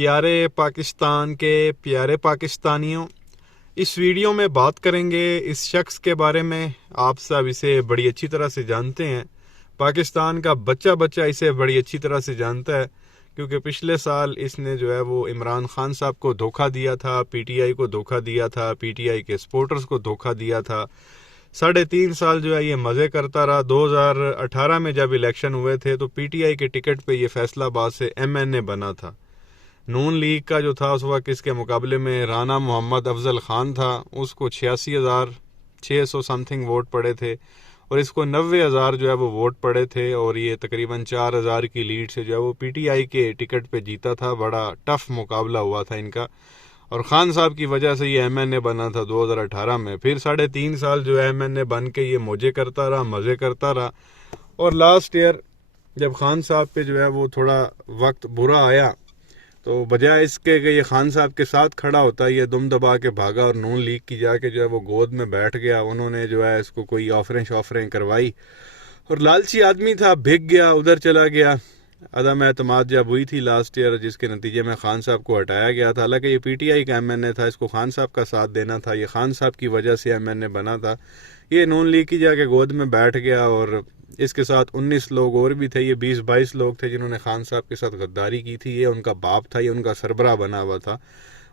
प्यारे पाकिस्तान के प्यारे पाकिस्तानियों, इस वीडियो में बात करेंगे इस शख्स के बारे में। आप सब इसे बड़ी अच्छी तरह से जानते हैं। पाकिस्तान का बच्चा बच्चा इसे बड़ी अच्छी तरह से जानता है, क्योंकि पिछले साल इसने जो है वो इमरान खान साहब को धोखा दिया था, पीटीआई को धोखा दिया था, पीटीआई के सपोर्टर्स को धोखा दिया था। 3.5 साल जो है ये मज़े करता रहा। 2018 में जब इलेक्शन हुए थे तो पीटीआई के टिकट पे ये फैसलाबाद से एमएनए बना था। नून लीग का जो था उस वक्त इसके मुकाबले में राना मोहम्मद अफजल खान था, उसको 86,600 समथिंग वोट पड़े थे और इसको 90,000 जो है वो वोट पड़े थे और ये तकरीबन 4,000 की लीड से जो है वो पीटीआई के टिकट पे जीता था। बड़ा टफ मुकाबला हुआ था इनका और खान साहब की वजह से ये एमएनए बना था 2018 में। फिर 3.5 साल जो है एमएनए बन के ये मौजे करता रहा, मज़े करता रहा और लास्ट ईयर जब खान साहब पे जो है वो थोड़ा वक्त बुरा आया तो बजाय इसके कि ये खान साहब के साथ खड़ा होता, ये दुम दबा के भागा और नून लीग की जाके जो है वो गोद में बैठ गया। उन्होंने जो है इसको कोई ऑफरें करवाई और लालची आदमी था, भिग गया, उधर चला गया। अदम एतमाद जब हुई थी लास्ट ईयर, जिसके नतीजे में खान साहब को हटाया गया था। हालांकि ये पीटीआई का एमएनए था, इसको खान साहब का साथ देना था, ये खान साहब की वजह से एमएनए बना था। ये नून लीग की जाके गोद में बैठ गया और इसके साथ 19 लोग और भी थे। ये 20-22 लोग थे जिन्होंने खान साहब के साथ गद्दारी की थी। ये उनका बाप था, ये उनका सरबराह बना हुआ था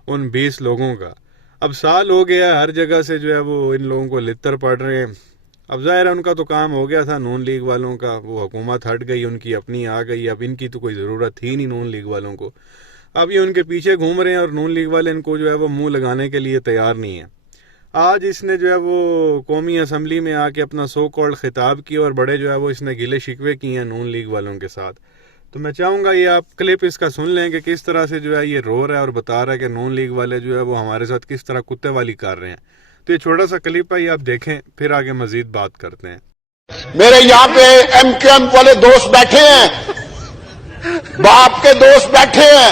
उन 20 लोगों का। अब साल हो गया, हर जगह से जो है वो इन लोगों को लित्तर पड़ रहे हैं। अब ज़ाहिर है उनका तो काम हो गया था नून लीग वालों का, वो हुकूमत हट गई, उनकी अपनी आ गई। अब इनकी तो कोई ज़रूरत थी नहीं नून लीग वालों को। अब ये उनके पीछे घूम रहे हैं और नून लीग वाले इनको जो है वो मुंह लगाने के लिए तैयार नहीं है। आज इसने जो है वो कौमी असम्बली में आके अपना सो कॉल्ड खिताब किया और बड़े जो है वो इसने गिले शिकवे किए हैं नून लीग वालों के साथ। तो मैं चाहूँगा ये आप क्लिप इसका सुन लें कि किस तरह से जो है ये रो रहा है और बता रहा है कि नून लीग वाले जो है वो हमारे साथ किस तरह कुत्ते वाली कर रहे हैं। तो ये छोटा सा क्लिप है, ये आप देखें, फिर आगे मजीद बात करते हैं। मेरे यहाँ पे एमक्यूएम वाले दोस्त बैठे हैं, बाप के दोस्त बैठे हैं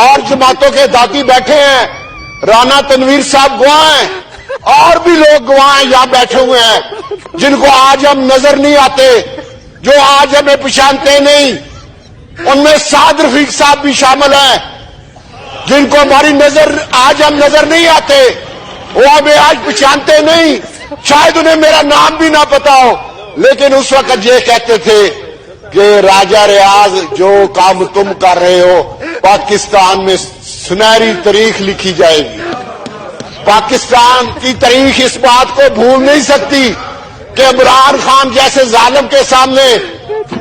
और जमातों के दादी बैठे हैं, राना तनवीर साहब गवाह हैं और भी लोग गवाह हैं यहाँ बैठे हुए हैं, जिनको आज हम नजर नहीं आते, जो आज हमें पहचानते नहीं। उनमें साद रफीक साहब भी शामिल हैं, जिनको हमारी नजर आज हम नजर नहीं आते, वो हमें आज पहचानते नहीं। शायद उन्हें मेरा नाम भी ना पता हो, लेकिन उस वक्त ये कहते थे कि राजा रियाज जो काम तुम कर रहे हो पाकिस्तान में सुनहरी तारीख लिखी जाएगी। पाकिस्तान की तारीख इस बात को भूल नहीं सकती कि इमरान खान जैसे जालिम के सामने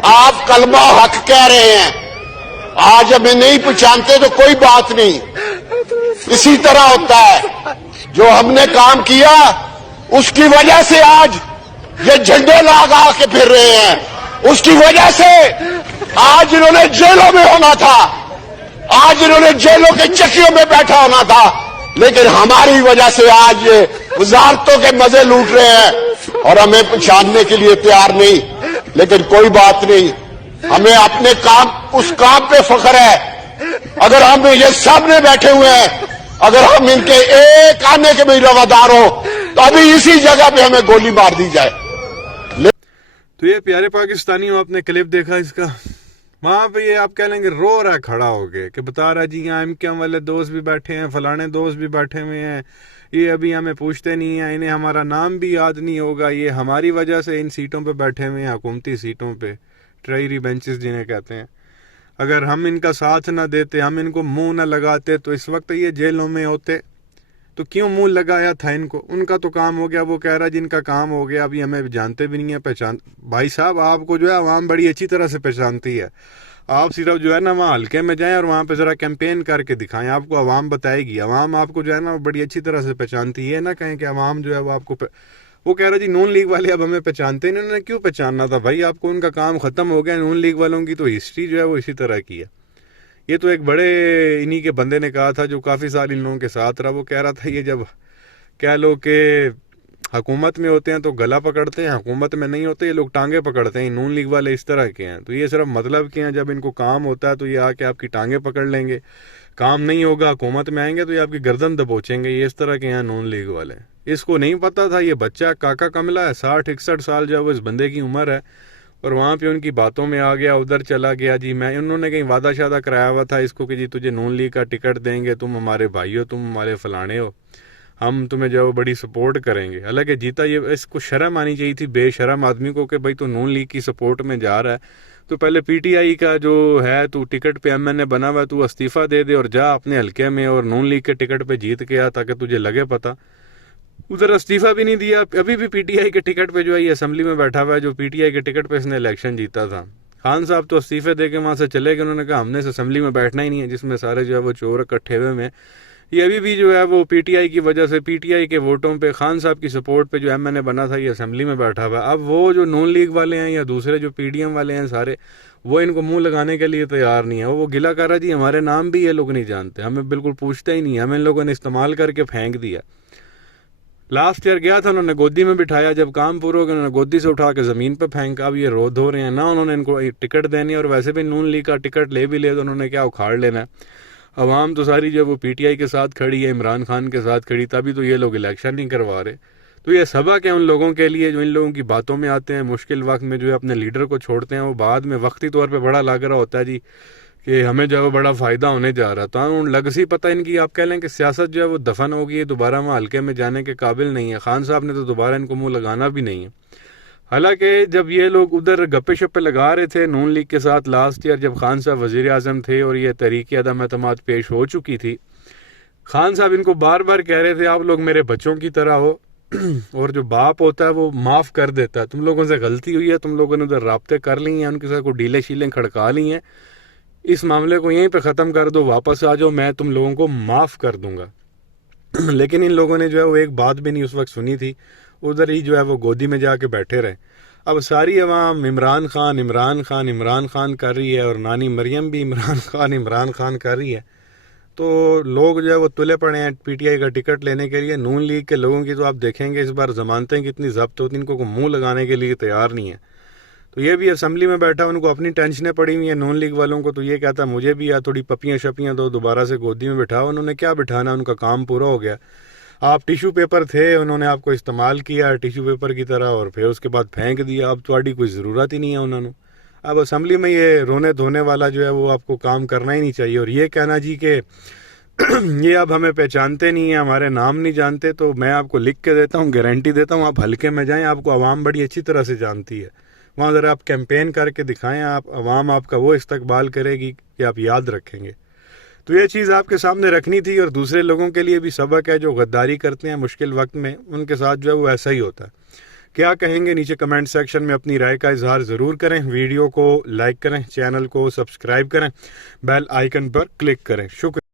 आप कलमा हक कह रहे हैं। आज हमें नहीं पहचानते तो कोई बात नहीं, इसी तरह होता है। जो हमने काम किया उसकी वजह से आज ये झंडे लगा के फिर रहे हैं, उसकी वजह से आज इन्होंने जेलों में होना था, आज इन्होंने जेलों के चक्कियों में बैठा होना था, लेकिन हमारी वजह से आज ये वजारतों के मजे लूट रहे हैं और हमें पहचानने के लिए तैयार नहीं। लेकिन कोई बात नहीं, हमें अपने काम, उस काम पे फख्र है। अगर हम ये सामने बैठे हुए हैं, अगर हम इनके एक आने के भी रवादार हो तो अभी इसी जगह पे हमें गोली मार दी जाए। तो ये प्यारे पाकिस्तानियों, आपने क्लिप देखा इसका, वहाँ पे ये आप कह लेंगे रो रहा है खड़ा होके कि बता रहा है जी यहाँ एमक्यूएम वाले दोस्त भी बैठे हैं, फलाने दोस्त भी बैठे हुए हैं, ये अभी हमें पूछते नहीं हैं, इन्हें हमारा नाम भी याद नहीं होगा, ये हमारी वजह से इन सीटों पे बैठे हुए हैं, हुकूमती सीटों पे, ट्रायरी बेंचेस जिन्हें कहते हैं। अगर हम इनका साथ ना देते, हम इनको मुंह ना लगाते तो इस वक्त ये जेलों में होते। तो क्यों मुंह लगाया था इनको? उनका तो काम हो गया, वो कह रहा जिनका काम हो गया, अभी हमें जानते भी नहीं है, पहचान। भाई साहब, आपको जो है आवाम बड़ी अच्छी तरह से पहचानती है। आप सिर्फ जो है ना वहाँ हल्के में जाएं और वहाँ पे ज़रा कैंपेन करके दिखाएं, आपको आवाम बताएगी। आवाम आपको जो है ना बड़ी अच्छी तरह से पहचानती है। ना कहें कि आवाम जो है वो आपको वो कह रहा जी नून लीग वाले अब हमें पहचानते नहीं। उन्होंने क्यों पहचानना था भाई? आपको उनका काम ख़त्म हो गया। नून लीग वालों की तो हिस्ट्री जो है वो इसी तरह की है। ये तो एक बड़े इन्हीं के बंदे ने कहा था जो काफ़ी साल इन लोगों के साथ रहा, वो कह रहा था ये जब कह लो कि हुकूमत में होते हैं तो गला पकड़ते हैं, हुकूमत में नहीं होते ये लोग टांगे पकड़ते हैं। नून लीग वाले इस तरह के हैं। तो ये सिर्फ मतलब के हैं, जब इनको काम होता है तो ये आके आपकी टांगे पकड़ लेंगे, काम नहीं होगा हुकूमत में आएंगे तो ये आपकी गर्दन दबोचेंगे। ये इस तरह के हैं नून लीग वाले। इसको नहीं पता था, ये बच्चा काका कमला है, 60-61 साल जो है वो इस बंदे की उम्र है, اور وہاں پہ ان کی باتوں میں آ گیا, ادھر چلا گیا جی. انہوں نے کہیں وعدہ شادہ کرایا ہوا تھا اس کو کہ جی تجھے نون لیگ کا ٹکٹ دیں گے, تم ہمارے بھائی ہو, تم ہمارے فلانے ہو, ہم تمہیں جو بڑی سپورٹ کریں گے. حالانکہ جیتا یہ اس کو شرم آنی چاہیے تھی بے شرم آدمی کو کہ بھائی تو نون لیگ کی سپورٹ میں جا رہا ہے تو پہلے پی ٹی آئی کا جو ہے تو ٹکٹ پہ ایم این اے بنا ہوا ہے, تو استعفیٰ دے دے اور جا اپنے حلقے میں اور نون لیگ کے ٹکٹ پہ جیت کے آ تاکہ تجھے لگے پتہ. ادھر استعفیٰ بھی نہیں دیا, ابھی بھی پی ٹی آئی کے ٹکٹ پہ جو ہے یہ اسمبلی میں بیٹھا ہوا ہے, جو پی ٹی آئی کے ٹکٹ پہ اس نے الیکشن جیتا تھا. خان صاحب تو استعفے دے کے وہاں سے چلے گئے, انہوں نے کہا ہم نے اس اسمبلی میں بیٹھنا ہی نہیں ہے جس میں سارے جو ہے وہ چور اکٹھے ہوئے میں. یہ ابھی بھی جو ہے وہ پی ٹی آئی کی وجہ سے, پی ٹی آئی کے ووٹوں پہ, خان صاحب کی سپورٹ پہ جو ایم این اے بنا تھا یہ اسمبلی میں بیٹھا ہوا ہے. اب وہ جو نون لیگ والے ہیں یا دوسرے جو پی ڈی ایم والے ہیں سارے, وہ ان کو منہ لگانے کے لیے تیار نہیں ہے. وہ گلا کر رہا جی ہمارے نام بھی یہ لوگ نہیں جانتے, ہمیں بالکل پوچھتے ہی نہیں ہے, ہمیں ان لوگوں نے استعمال کر کے پھینک دیا. لاسٹ ایئر گیا تھا, انہوں نے گودی میں بٹھایا, جب کام پورا ہو گیا انہوں نے گودی سے اٹھا کے زمین پہ پھینکا. اب یہ رو دھو رہے ہیں, نہ انہوں نے ان کو ٹکٹ دینی, اور ویسے بھی نون لیگ کا ٹکٹ لے بھی لے تو انہوں نے کیا اکھاڑ لینا ہے. عوام تو ساری جو وہ پی ٹی آئی کے ساتھ کھڑی ہے, عمران خان کے ساتھ کھڑی, تبھی تو یہ لوگ الیکشن نہیں کروا رہے. تو یہ سبق ہے ان لوگوں کے لیے جو ان لوگوں کی باتوں میں آتے ہیں, مشکل وقت میں جو ہے اپنے لیڈر کو چھوڑتے ہیں, وہ بعد میں وقتی طور پہ بڑا لگ رہا ہوتا ہے جی کہ ہمیں جو ہے وہ بڑا فائدہ ہونے جا رہا. تو لگ سی پتہ ان کی, آپ کہہ لیں کہ سیاست جو ہے وہ دفن ہوگی, دوبارہ وہاں حلقے میں جانے کے قابل نہیں ہے. خان صاحب نے تو دوبارہ ان کو منہ لگانا بھی نہیں ہے. حالانکہ جب یہ لوگ ادھر گپے شپے لگا رہے تھے نون لیگ کے ساتھ لاسٹ ایئر, جب خان صاحب وزیر اعظم تھے اور یہ تحریک عدم اعتماد پیش ہو چکی تھی, خان صاحب ان کو بار بار کہہ رہے تھے آپ لوگ میرے بچوں کی طرح ہو, اور جو باپ ہوتا ہے وہ معاف کر دیتا ہے. تم لوگوں سے غلطی ہوئی ہے, تم لوگوں نے ادھر رابطے کر لی ہیں, ان کے ساتھ کوئی ڈیلیں شیلیں کھڑکا لی ہیں, اس معاملے کو یہیں پہ ختم کر دو, واپس آ جاؤ, میں تم لوگوں کو معاف کر دوں گا. لیکن ان لوگوں نے جو ہے وہ ایک بات بھی نہیں اس وقت سنی تھی, ادھر ہی جو ہے وہ گودی میں جا کے بیٹھے رہے. اب ساری عوام عمران خان عمران خان عمران خان کر رہی ہے, اور نانی مریم بھی عمران خان کر رہی ہے. تو لوگ جو ہے وہ تلے پڑے ہیں پی ٹی آئی کا ٹکٹ لینے کے لیے. نون لیگ کے لوگوں کی تو آپ دیکھیں گے اس بار ضمانتیں کتنی ضبط ہوتی, ان کو منہ لگانے کے لیے تیار نہیں ہے. تو یہ بھی اسمبلی میں بیٹھا, ان کو اپنی ٹینشنیں پڑی ہوئی ہیں نون لیگ والوں کو. تو یہ کہتا مجھے بھی یا تھوڑی پپیاں شپیاں دو, دوبارہ سے گودی میں بٹھاؤ. انہوں نے کیا بٹھانا, ان کا کام پورا ہو گیا. آپ ٹیشو پیپر تھے, انہوں نے آپ کو استعمال کیا ٹیشو پیپر کی طرح, اور پھر اس کے بعد پھینک دیا. اب تھوڑی کوئی ضرورت ہی نہیں ہے انہوں نے. اب اسمبلی میں یہ رونے دھونے والا جو ہے وہ آپ کو کام کرنا ہی نہیں چاہیے. اور یہ کہنا جی کہ یہ اب ہمیں پہچانتے نہیں ہیں, ہمارے نام نہیں جانتے, تو میں آپ کو لکھ کے دیتا ہوں, گارنٹی دیتا ہوں, آپ حلقے میں جائیں, آپ کو عوام بڑی اچھی طرح سے جانتی ہے. وہاں ذرا آپ کیمپین کر کے دکھائیں, آپ عوام آپ کا وہ استقبال کرے گی کہ آپ یاد رکھیں گے. تو یہ چیز آپ کے سامنے رکھنی تھی. اور دوسرے لوگوں کے لیے بھی سبق ہے جو غداری کرتے ہیں مشکل وقت میں, ان کے ساتھ جو ہے وہ ایسا ہی ہوتا ہے. کیا کہیں گے نیچے کمنٹ سیکشن میں اپنی رائے کا اظہار ضرور کریں. ویڈیو کو لائک کریں, چینل کو سبسکرائب کریں, بیل آئیکن پر کلک کریں. شکریہ.